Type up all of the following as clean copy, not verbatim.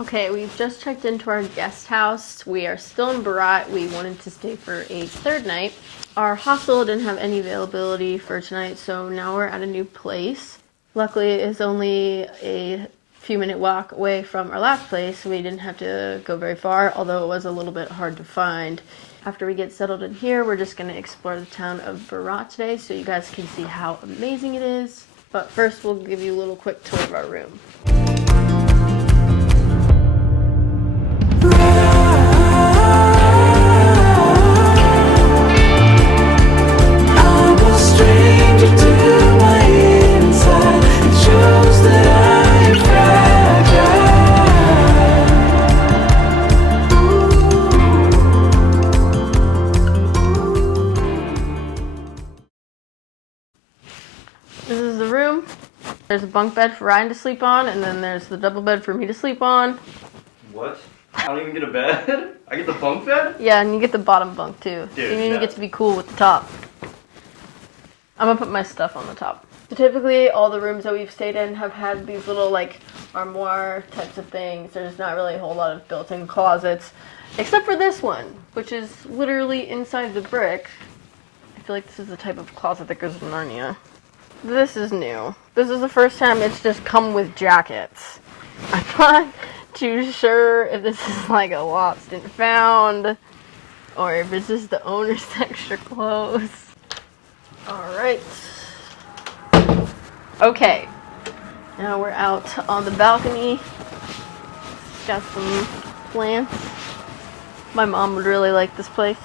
Okay, we've just checked into our guest house. We are still in Berat. We wanted to stay for a third night. Our hostel didn't have any availability for tonight, so now we're at a new place. Luckily, it's only a few minute walk away from our last place, so we didn't have to go very far, although it was a little bit hard to find. After we get settled in here, we're just going to explore the town of Berat today so you guys can see how amazing it is. But first, we'll give you a little quick tour of our room. This is the room. There's a bunk bed for Ryan to sleep on, and then there's the double bed for me to sleep on. What? I don't even get a bed? I get the bunk bed? Yeah, and you get the bottom bunk too. Dude, so you get to be cool with the top. I'm gonna put my stuff on the top. So typically all the rooms that we've stayed in have had these little like armoire types of things. There's not really a whole lot of built-in closets, except for this one, which is literally inside the brick. I feel like this is the type of closet that goes in Narnia. This is new. This is the first time it's just come with jackets. I'm not too sure if this is like a lost and found or if this is the owner's extra clothes. Alright. Okay. Now we're out on the balcony. Got some plants. My mom would really like this place.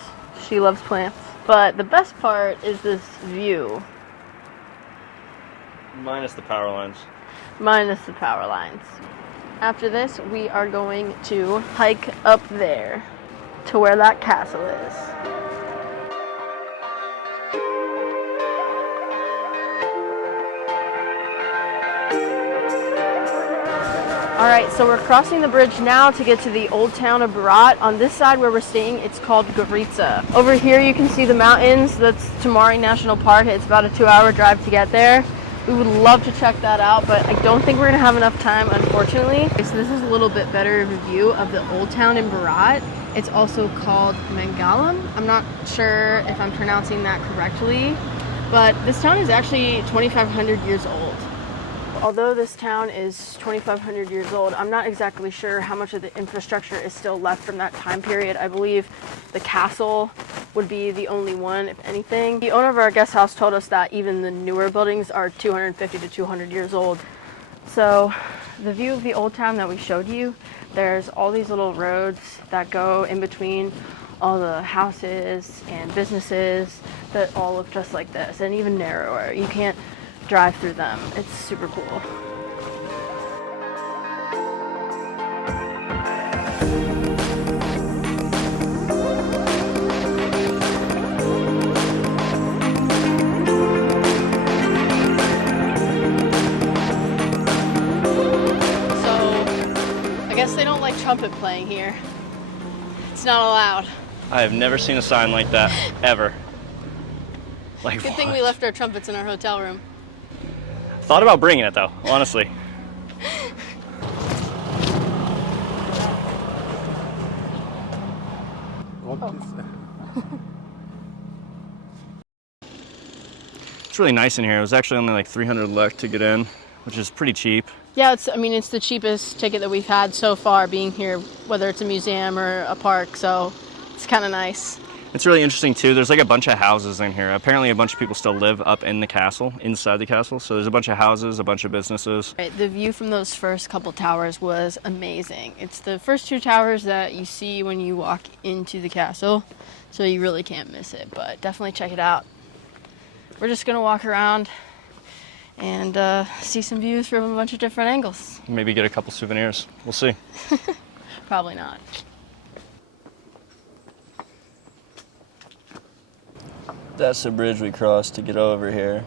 She loves plants. But the best part is this view. Minus the power lines. Minus the power lines. After this, we are going to hike up there to where that castle is. Alright, so we're crossing the bridge now to get to the old town of Berat. On this side where we're staying, it's called Goritsa. Over here you can see the mountains. That's Tamari National Park. It's about a 2-hour drive to get there. We would love to check that out, but I don't think we're going to have enough time, unfortunately. So this is a little bit better of a view of the old town in Berat. It's also called Mangalam. I'm not sure if I'm pronouncing that correctly, but this town is actually 2,500 years old. Although this town is 2,500 years old, I'm not exactly sure how much of the infrastructure is still left from that time period. I believe the castle would be the only one, if anything. The owner of our guest house told us that even the newer buildings are 250 to 200 years old. So the view of the old town that we showed you, there's all these little roads that go in between all the houses and businesses that all look just like this, and even narrower. You can't drive through them. It's super cool. I guess they don't like trumpet playing here. It's not allowed. I have never seen a sign like that, ever. Like, Good thing we left our trumpets in our hotel room. Thought about bringing it though, honestly. It's really nice in here. It was actually only like 300 lek to get in, which is pretty cheap. Yeah, it's the cheapest ticket that we've had so far being here, whether it's a museum or a park, so it's kind of nice. It's really interesting too. There's like a bunch of houses in here. Apparently a bunch of people still live up in the castle, inside the castle. So there's a bunch of houses, a bunch of businesses. Right, the view from those first couple towers was amazing. It's the first 2 towers that you see when you walk into the castle, so you really can't miss it, but definitely check it out. We're just gonna walk around and see some views from a bunch of different angles. Maybe get a couple souvenirs. We'll see. Probably not. That's the bridge we crossed to get over here.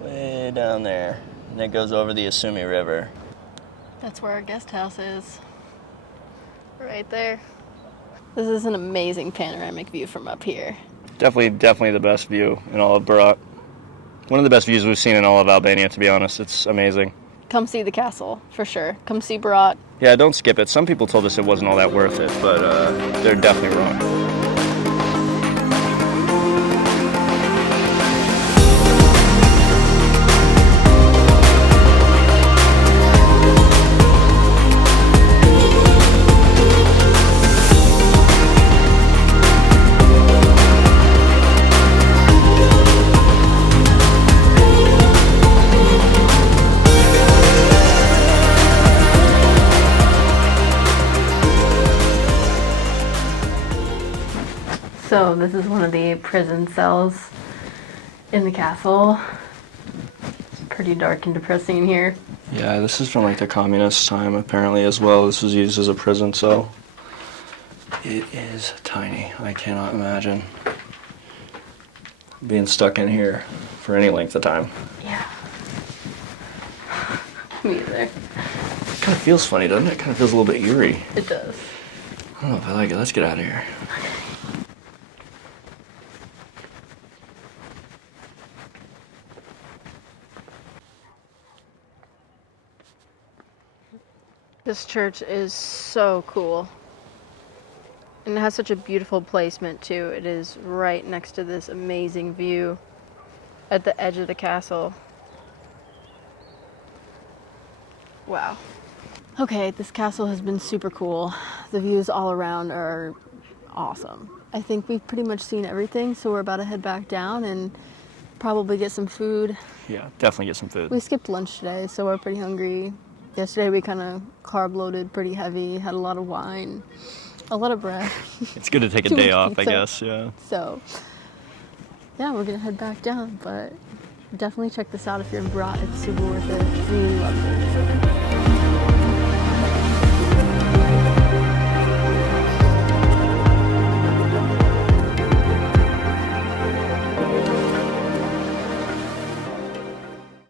Way down there. And it goes over the Asumi River. That's where our guest house is. Right there. This is an amazing panoramic view from up here. Definitely the best view in all of Berat. One of the best views we've seen in all of Albania, to be honest. It's amazing. come see the castle, for sure. Come see Berat. Yeah, don't skip it. Some people told us it wasn't all that worth it, but they're definitely wrong. So this is one of the prison cells in the castle. It's pretty dark and depressing in here. Yeah, this is from like the communist time apparently as well. This was used as a prison cell. It is tiny. I cannot imagine being stuck in here for any length of time. Yeah. Me either. It kind of feels funny, doesn't it? It kind of feels a little bit eerie. It does. I don't know if I like it. Let's get out of here. This church is so cool. And it has such a beautiful placement too. It is right next to this amazing view at the edge of the castle. Wow. Okay, this castle has been super cool. The views all around are awesome. I think we've pretty much seen everything, so we're about to head back down and probably get some food. Yeah, definitely get some food. We skipped lunch today, so we're pretty hungry. Yesterday we kind of carb loaded pretty heavy, had a lot of wine, a lot of bread. It's good to take a Too day much off, I pizza. guess, yeah. So, yeah, we're gonna head back down, but definitely check this out if you're in Berat. It's super worth it. Really love it.